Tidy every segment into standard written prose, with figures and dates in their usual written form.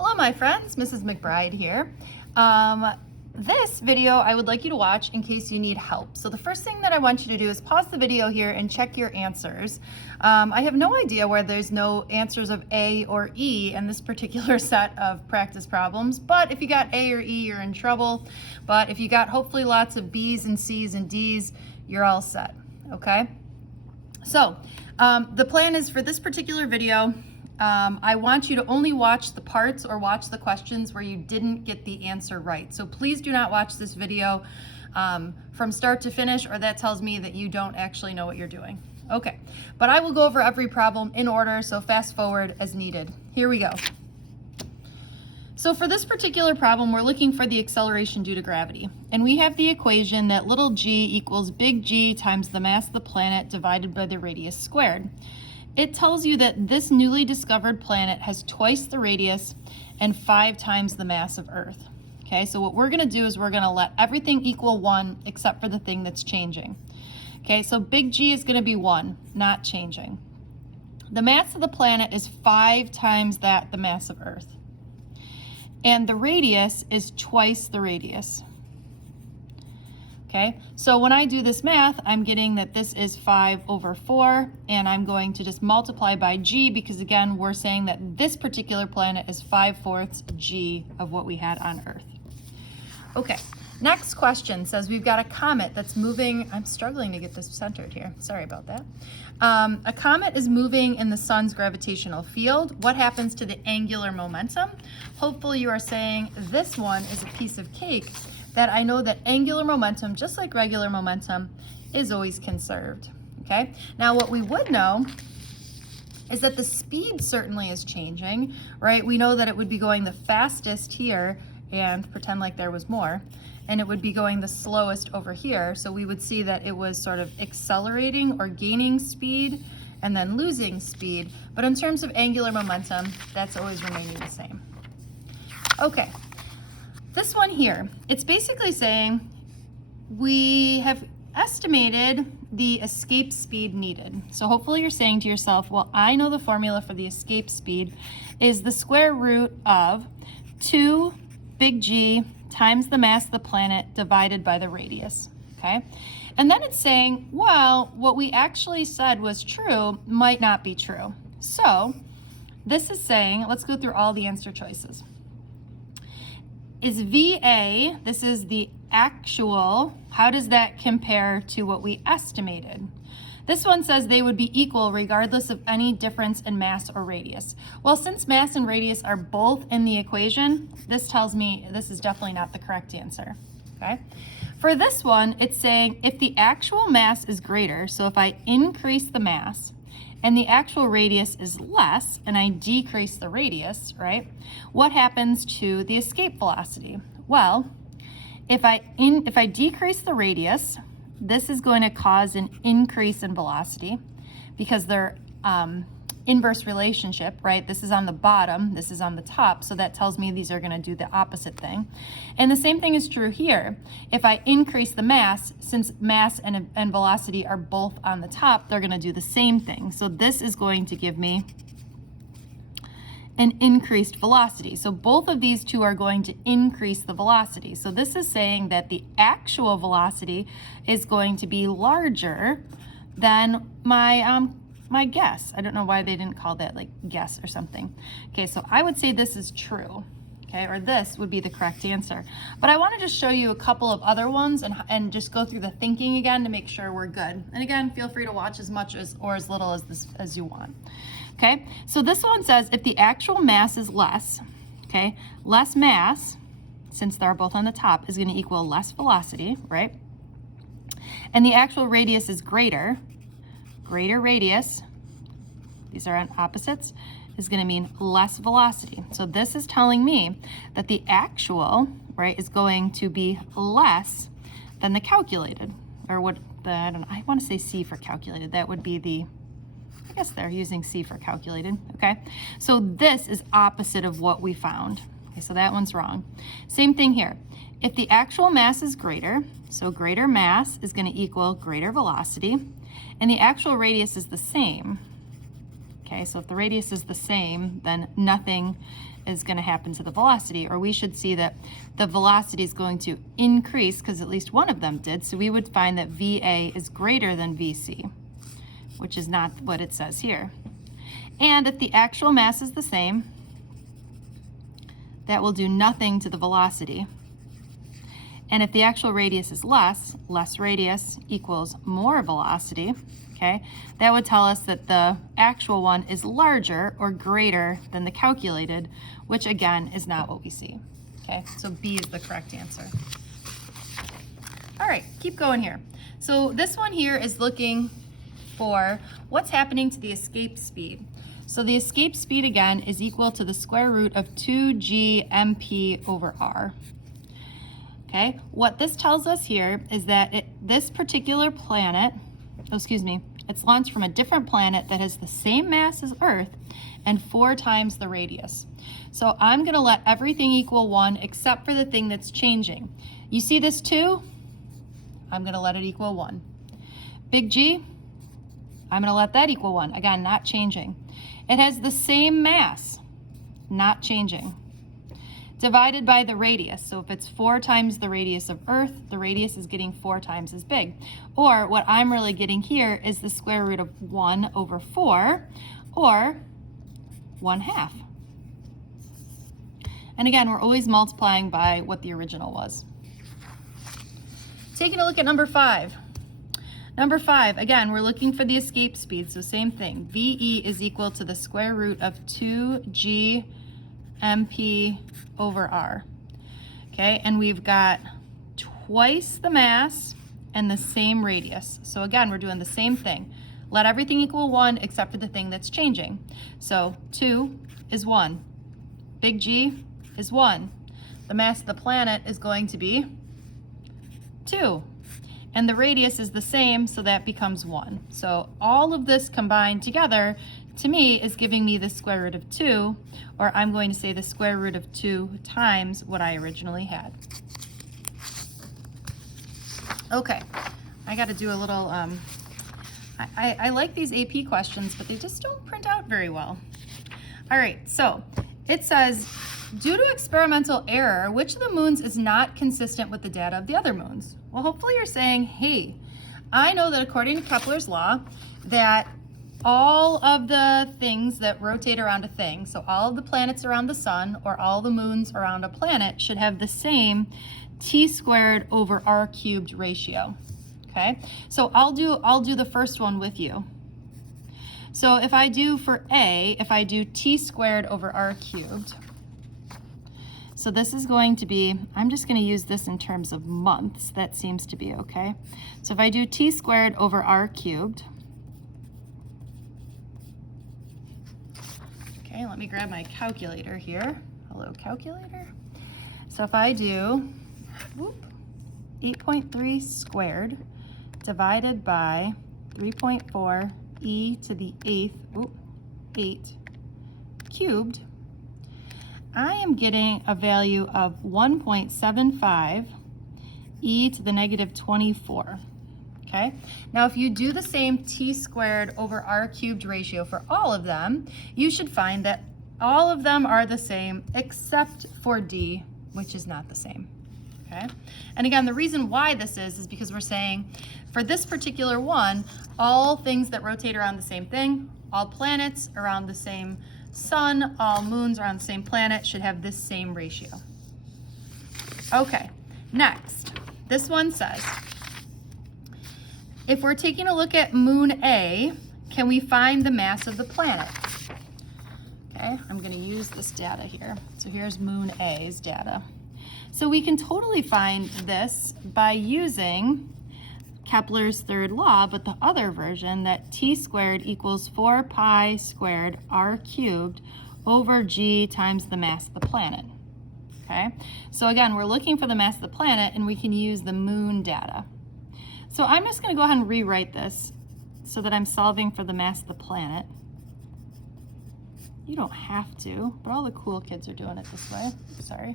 Hello my friends, Mrs. McBride here. This video I would like you to watch in case you need help. So the first thing that I want you to do is pause the video here and check your answers. I have no idea where there's no answers of A or E in this particular set of practice problems, but if you got A or E, you're in trouble. But if you got hopefully lots of B's and C's and D's, you're all set, okay? So the plan is for this particular video, I want you to only watch the parts or watch the questions where you didn't get the answer right. So please do not watch this video from start to finish, or that tells me that you don't actually know what you're doing. Okay, but I will go over every problem in order, so fast forward as needed. Here we go. So for this particular problem, we're looking for the acceleration due to gravity. And we have the equation that little g equals big G times the mass of the planet divided by the radius squared. It tells you that this newly discovered planet has twice the radius and 5 times the mass of Earth. Okay, so what we're gonna do is we're gonna let everything equal 1 except for the thing that's changing. Okay, so big G is gonna be 1, not changing. The mass of the planet is 5 times the mass of Earth. And the radius is twice the radius. Okay, so when I do this math, I'm getting that this is 5 over 4, and I'm going to just multiply by G because, again, we're saying that this particular planet is 5/4 G of what we had on Earth. Okay, next question says we've got a comet that's moving. I'm struggling to get this centered here. Sorry about that. A comet is moving in the sun's gravitational field. What happens to the angular momentum? Hopefully you are saying this one is a piece of cake, that I know that angular momentum, just like regular momentum, is always conserved, okay? Now what we would know is that the speed certainly is changing, right? We know that it would be going the fastest here, and pretend like there was more, and it would be going the slowest over here, so we would see that it was sort of accelerating or gaining speed and then losing speed, but in terms of angular momentum, that's always remaining the same. Okay. This one here, it's basically saying we have estimated the escape speed needed. So hopefully you're saying to yourself, well, I know the formula for the escape speed is the square root of 2 big G times the mass of the planet divided by the radius, okay? And then it's saying, well, what we actually said was true might not be true. So this is saying, let's go through all the answer choices. Is VA, this is the actual, how does that compare to what we estimated? This one says they would be equal regardless of any difference in mass or radius. Well, since mass and radius are both in the equation, this tells me this is definitely not the correct answer, okay? For this one, it's saying if the actual mass is greater, so if I increase the mass, and the actual radius is less, and I decrease the radius, right? What happens to the escape velocity? Well, if I decrease the radius, this is going to cause an increase in velocity because they're inverse relationship, right? This is on the bottom, this is on the top, so that tells me these are going to do the opposite thing. And the same thing is true here. If I increase the mass, since mass and velocity are both on the top, they're going to do the same thing. So this is going to give me an increased velocity. So both of these two are going to increase the velocity. So this is saying that the actual velocity is going to be larger than my guess. I don't know why they didn't call that like guess or something. Okay, so I would say this is true, okay, or this would be the correct answer. But I want to just show you a couple of other ones and just go through the thinking again to make sure we're good. And again, feel free to watch as much or as little as you want. Okay, so this one says if the actual mass is less, okay, less mass, since they're both on the top, is going to equal less velocity, right? And the actual radius is greater radius, these are on opposites, is going to mean less velocity. So this is telling me that the actual, right, is going to be less than the calculated, or what the, I don't know, I want to say C for calculated. That would be the, I guess they're using C for calculated, okay? So this is opposite of what we found. Okay, so that one's wrong. Same thing here. If the actual mass is greater, so greater mass is going to equal greater velocity, and the actual radius is the same. Okay, so if the radius is the same, then nothing is going to happen to the velocity, or we should see that the velocity is going to increase because at least one of them did. So we would find that VA is greater than VC, which is not what it says here. And if the actual mass is the same, that will do nothing to the velocity. And if the actual radius is less radius equals more velocity, okay, that would tell us that the actual one is larger or greater than the calculated, which again is not what we see. Okay, so B is the correct answer. All right, keep going here. So this one here is looking for what's happening to the escape speed. So the escape speed again is equal to the square root of 2g mp over r. Okay, what this tells us here is that this particular planet, it's launched from a different planet that has the same mass as Earth and 4 times the radius. So I'm going to let everything equal 1 except for the thing that's changing. You see this 2? I'm going to let it equal 1. Big G, I'm going to let that equal 1. Again, not changing. It has the same mass, not changing, divided by the radius. So if it's 4 times the radius of Earth, the radius is getting 4 times as big. Or what I'm really getting here is the square root of 1 over 4, or 1/2. And again, we're always multiplying by what the original was. Taking a look at number 5. Number 5, again, we're looking for the escape speed, so same thing. VE is equal to the square root of 2g mp over r. Okay, and we've got twice the mass and the same radius. So again, we're doing the same thing. Let everything equal 1 except for the thing that's changing. So 2 is 1. Big G is 1. The mass of the planet is going to be 2. And the radius is the same, so that becomes 1. So all of this combined together, to me, is giving me the square root of 2, or I'm going to say the square root of 2 times what I originally had. Okay, I got to do a little, I like these AP questions, but they just don't print out very well. All right, so it says, due to experimental error, which of the moons is not consistent with the data of the other moons? Well, hopefully you're saying, hey, I know that according to Kepler's law, that all of the things that rotate around a thing, so all of the planets around the sun or all the moons around a planet should have the same t squared over r cubed ratio. Okay, so I'll do the first one with you. So if I do for A, if I do t squared over r cubed, so this is going to be, I'm just going to use this in terms of months. That seems to be okay. So if I do t squared over r cubed, okay, let me grab my calculator here. Hello, calculator. So if I do 8.3 squared divided by 3.4 e to the 8 cubed, I am getting a value of 1.75 e to the negative 24. Okay, now if you do the same t squared over r cubed ratio for all of them, you should find that all of them are the same except for D, which is not the same. Okay, and again, the reason why this is because we're saying for this particular one, all things that rotate around the same thing, all planets around the same sun, all moons around the same planet should have this same ratio. Okay, next, this one says, if we're taking a look at moon A, can we find the mass of the planet? Okay, I'm going to use this data here. So here's moon A's data. So we can totally find this by using Kepler's third law, but the other version, that t squared equals 4 pi squared r cubed over g times the mass of the planet. Okay, so again, we're looking for the mass of the planet, and we can use the moon data. So I'm just going to go ahead and rewrite this so that I'm solving for the mass of the planet. You don't have to, but all the cool kids are doing it this way. Sorry.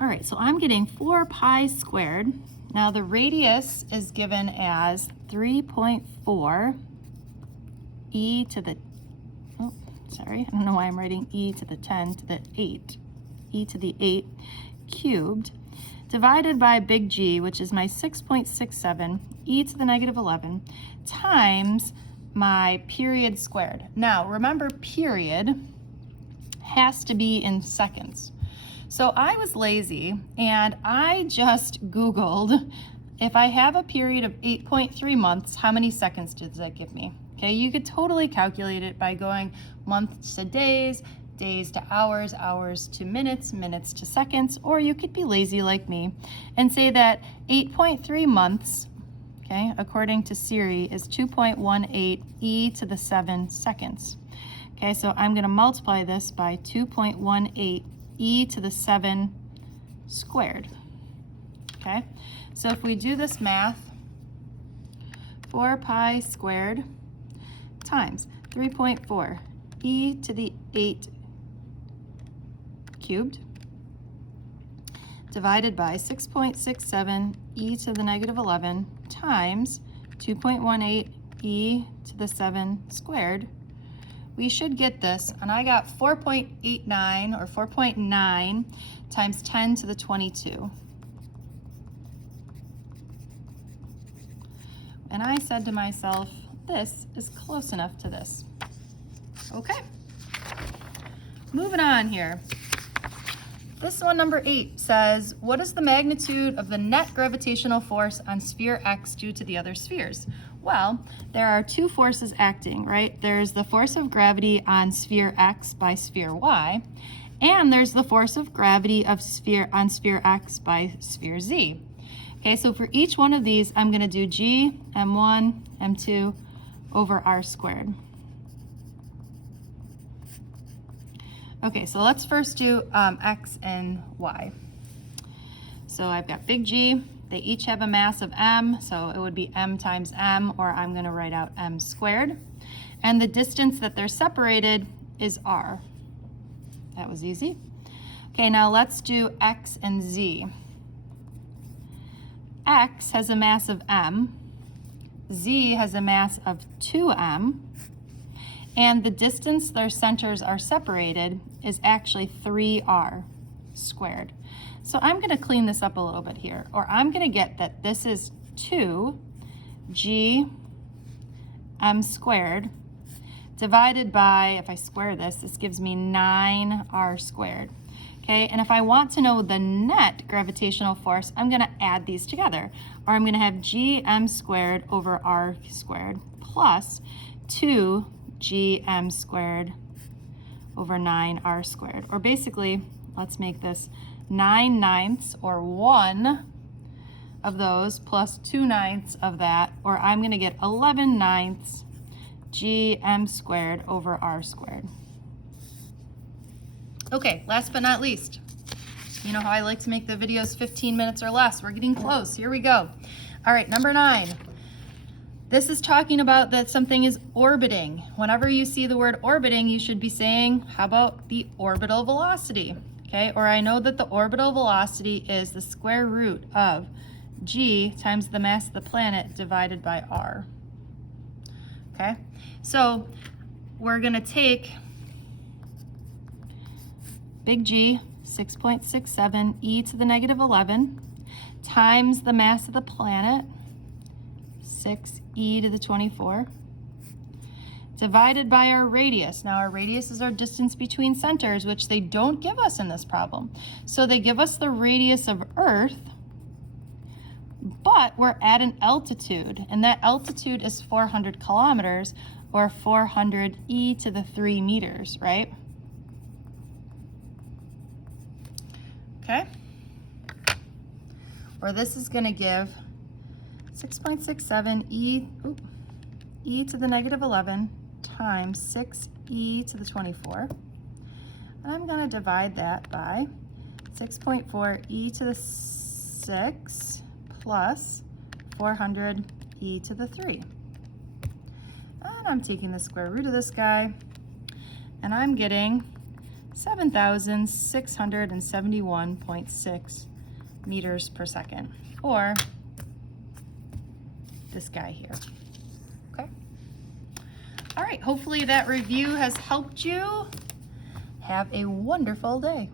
All right, so I'm getting 4 pi squared. Now the radius is given as 3.4 e to the, sorry, I don't know why I'm writing e to the 10 to the 8, e to the 8 cubed, divided by big G, which is my 6.67, e to the negative 11, times my period squared. Now, remember, period has to be in seconds. So I was lazy, and I just Googled, if I have a period of 8.3 months, how many seconds does that give me? Okay, you could totally calculate it by going months to days, days to hours, hours to minutes, minutes to seconds, or you could be lazy like me and say that 8.3 months, okay, according to Siri, is 2.18 e to the 7 seconds. Okay, so I'm going to multiply this by 2.18 e to the 7 squared. Okay, so if we do this math, 4 pi squared times 3.4 e to the 8 cubed divided by 6.67 e to the negative 11 times 2.18 e to the 7 squared, we should get this, and I got 4.89 or 4.9 times 10 to the 22. And I said to myself, this is close enough to this. Okay, moving on here. This one, number 8, says, what is the magnitude of the net gravitational force on sphere X due to the other spheres? Well, there are two forces acting, right? There's the force of gravity on sphere X by sphere Y, and there's the force of gravity of on sphere X by sphere Z. Okay, so for each one of these, I'm going to do G, M1, M2 over R squared. Okay, so let's first do X and Y. So I've got big G. They each have a mass of M, so it would be M times M, or I'm going to write out M squared. And the distance that they're separated is R. That was easy. Okay, now let's do X and Z. X has a mass of M. Z has a mass of 2M. And the distance their centers are separated is actually 3R squared. So I'm going to clean this up a little bit here, or I'm going to get that this is 2G M squared divided by, if I square this, this gives me 9R squared. Okay, and if I want to know the net gravitational force, I'm going to add these together, or I'm going to have GM squared over R squared plus 2GM squared over 9R squared. Or basically, let's make this 9/9 or 1 of those plus 2/9 of that, or I'm going to get 11/9 GM squared over R squared. Okay, last but not least, you know how I like to make the videos 15 minutes or less. We're getting close. Here we go. All right, number 9. This is talking about that something is orbiting. Whenever you see the word orbiting, you should be saying, how about the orbital velocity? Okay, or I know that the orbital velocity is the square root of G times the mass of the planet divided by R. Okay, so we're going to take big G, 6.67 e to the negative 11, times the mass of the planet, 6e to the 24, divided by our radius. Now our radius is our distance between centers, which they don't give us in this problem. So they give us the radius of Earth, but we're at an altitude, and that altitude is 400 kilometers, or 400 e to the 3 meters, right? Okay, or this is going to give 6.67 e to the negative 11 times 6e to the 24. And I'm going to divide that by 6.4 e to the 6 plus 400 e to the 3. And I'm taking the square root of this guy, and I'm getting 7,671.6 meters per second, or this guy here. Okay. All right, hopefully that review has helped you. Have a wonderful day.